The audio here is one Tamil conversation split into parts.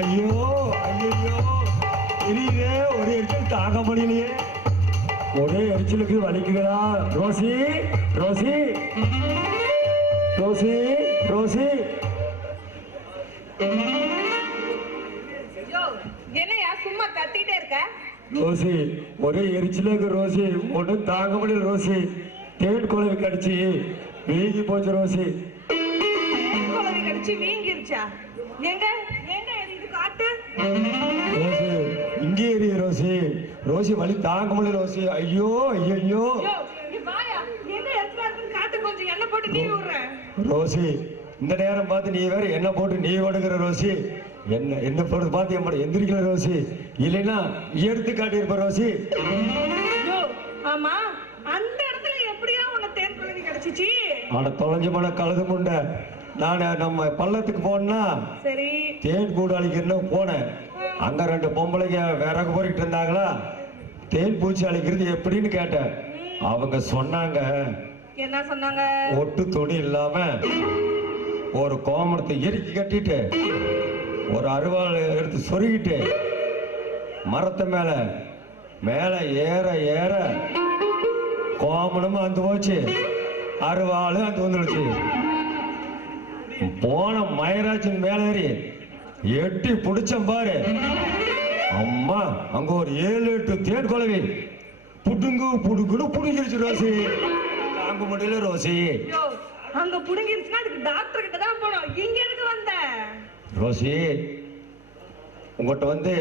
ஐயோ ஐயோ எரியுதே ஒரே எரிச்சல் தாங்க முடியலையே. ஒரே எரிச்சலுக்கு வலிக்குதா ரோசி ரோசி. Rousey Rousey. என்னையா சும்மா கத்திட்டே இருக்க? ரோசி ஒரே எரிச்சலுக்கு ரோசி. ஒன்றும் தாங்க முடியல ரோசி. தேன் குழவி கடிச்சு வீங்கி போச்சு ரோசி. குழவி கடிச்சு வீங்கிருச்சா? எங்க? ரோசி இங்கே எரியுது ரோசி. ரோசி வலி தாங்க முடியல ரோசி. ஐயோ ஐயோ யோ இங்க வாயா. எங்க இடத்துல இருக்குன்னு காட்டு கொஞ்சம் எண்ணெய் போட்டு நீ விடுறேன் ரோசி இந்த நேரம் பார்த்து நீ வேற என்ன போட்டு நீ ஓடுகிற ரோசி. என்ன என்ன போட்டு பார்த்து என் எந்திரிக்கல ரோசி. இல்லைன்னா எடுத்து காட்டியிருப்ப ரோசி. ஆமா அந்த இடத்துல எப்படியா உன்னை தேன் கிடைச்சிச்சு. ஆன தொலைஞ்சு போன கழுது முண்டை. நான் நம்ம பள்ளத்துக்கு போனா தேன் கூடு அழிக்கிறன்னு போனேன். அங்க ரெண்டு பொம்பளைங்க விறகு போரிட்டு இருந்தாங்களா? தேன் பூச்சி அழிக்கிறது எப்படின்னு கேட்டேன். அவங்க சொன்னாங்க என்ன சொன்னாங்க? ஒட்டு துணி இல்லாம ஒரு கோமணத்தை எரிக்கி கட்டிட்டு ஒரு அருவாள் எடுத்து சொருகிட்டு மரத்து மேல மேல ஏற ஏற கோமணமும் அந்து போச்சு. அருவாளும் அந்து வந்துடுச்சு போன மயராஜின் மேல ஏறி எட்டி பிடிச்சம் பாரு. அம்மா அங்க ஒரு ஏழு எட்டு தேன் குழவி. புடுங்கு புடுங்குன்னு புடுங்கிருச்சு ரோசி. தாங்க முடியல ரோசி. அங்க புடுங்கிருச்சுன்னா அதுக்கு டாக்டர் கிட்ட தான் போனோம். இங்க எதுக்கு வந்த? ரோசி உங்கள்கிட்ட வந்து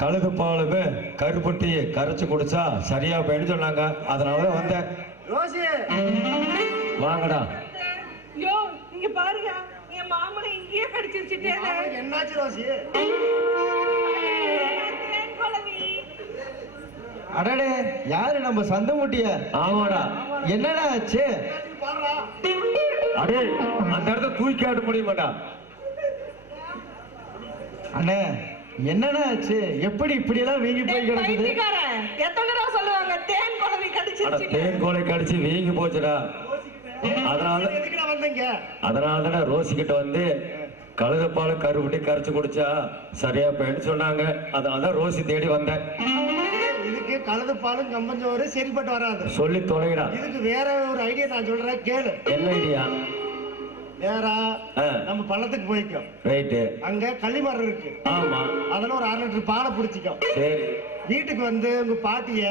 கழுது பாலுமே கருப்பட்டி கரைச்சு குடிச்சா சரியா போயின்னு சொன்னாங்க. அதனால தான் வந்தேன். ரோசி. வாங்கடா யோ இங்க பாருயா என் மாமனை இங்கேயே கடிச்சிருச்சு என்னாச்சு ரோசி? அடடே யாரு நம்ம சந்த முட்டிய ஆமாடா. என்னடா ஆச்சு? அடே அந்த இடத்த தூக்கி ஆட முடியுமாடா? அண்ணே என்னடா ஆச்சு? எப்படி இப்படி எல்லாம் வீங்கி போய் கிடக்குது. எத்தனை தடவை சொல்லுவாங்க தேன் குழவி கடிச்சிருச்சு. தேன் கோலை கடிச்சு வீங்கி போச்சுடா. அதனால அதனால தானே ரோசி கிட்ட வந்து கழுத பால் கருப்பட்டி கரைச்சு குடிச்சா சரியா போயின்னு சொன்னாங்க. அதனால தான் ரோசி தேடி வந்தேன். இதுக்கு கலது பாலும் கம்பஞ்சோறு சரிப்பட்டு வராது. சொல்லி தொலைடா. இதுக்கு வேற ஒரு ஐடியா நான் சொல்றேன் கேளு. என்ன ஐடியா? நேரா. நம்ம பள்ளத்துக்கு போய்க்கோ. ரைட்டு. அங்க கள்ளிமரம் இருக்கு. ஆமா. அதுல ஒரு அரை லிட்டர் பாலை பிடிச்சிக்கோ. சரி. வீட்டுக்கு வந்து உங்க பாட்டிய.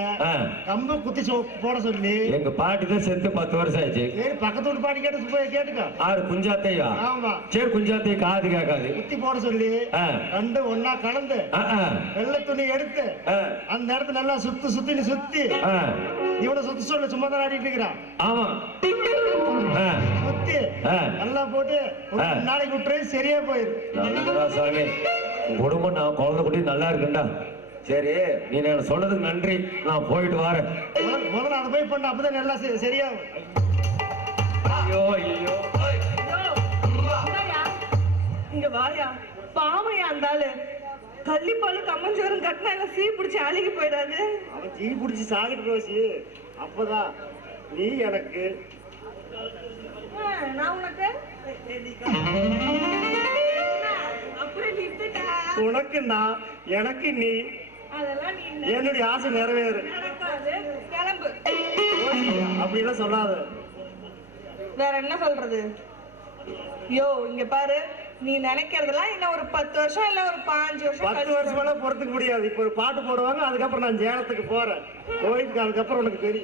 கம்பு குத்தி போட சொல்லி. எங்க பாட்டி தான் செத்து பத்து வருஷம் சரி பக்கத்து வீட்டு பாட்டி கேட்டு போய் கேட்டுக்கோ. ஆறு குஞ்சாத்தையா? ஆமா. சரி குஞ்சாத்தை காது கேட்காது. குத்தி போட சொல்லி. ரெண்டு ஒண்ணா கலந்து வெள்ளை துணி எடுத்து அந்த இடத்துல நல்லா சுத்து சுத்தி சுத்தி. இவனை சுத்தி சொல்லு சும்மா தான் ஆடிட்டு இருக்கிறான் ஆமா. சுத்தி. நல்லா போட்டு ஒரு நாளைக்கு விட்டுரு சரியா போயிரு. குடும்பம் நான் குழந்தை குட்டி நல்லா இருக்குண்டா. சரி நீ எனக்கு சொன்னதுக்கு நன்றி. நான் போயிட்டு வரேன். முதல்ல- அதை போய் பண்ண அப்பதான் நல்லா சரி- சரியாகும். ஐயோ ஐயோ. இங்க வாயா பாமையா இருந்தாலு கள்ளிப்பாலும் கம்மஞ்சோறும் கட்டினா எல்லாம் சீ பிடிச்சி அழுகி போயிடாது. அவன் தீ பிடிச்சி சாகிட்டு ரோசி. அப்பதான் நீ எனக்கு நான் உனக்கு? நிறுத்திட்டா. உனக்கு நான் எனக்கு நெ- என்னுடைய ஆசை நிறைவேறு. கிளம்பு. அப்படிலாம் சொல்லாத. வேற என்ன சொல்றது? யோ இங்க பாரு. நீ நினைக்கிறதெல்லாம் இன்னும் ஒரு பத்து வருஷம் இல்ல ஒரு பாஞ்சு வருஷம் பத்து வருஷமெல்லாம் பொறுத்துக்க முடியாது. இப்ப ஒரு பாட்டு போடுவாங்க அதுக்கப்புறம் நான் ஜேலத்துக்கு போறேன். கோயிலுக்கு அதுக்கப்புறம் உனக்கு தெரியும்.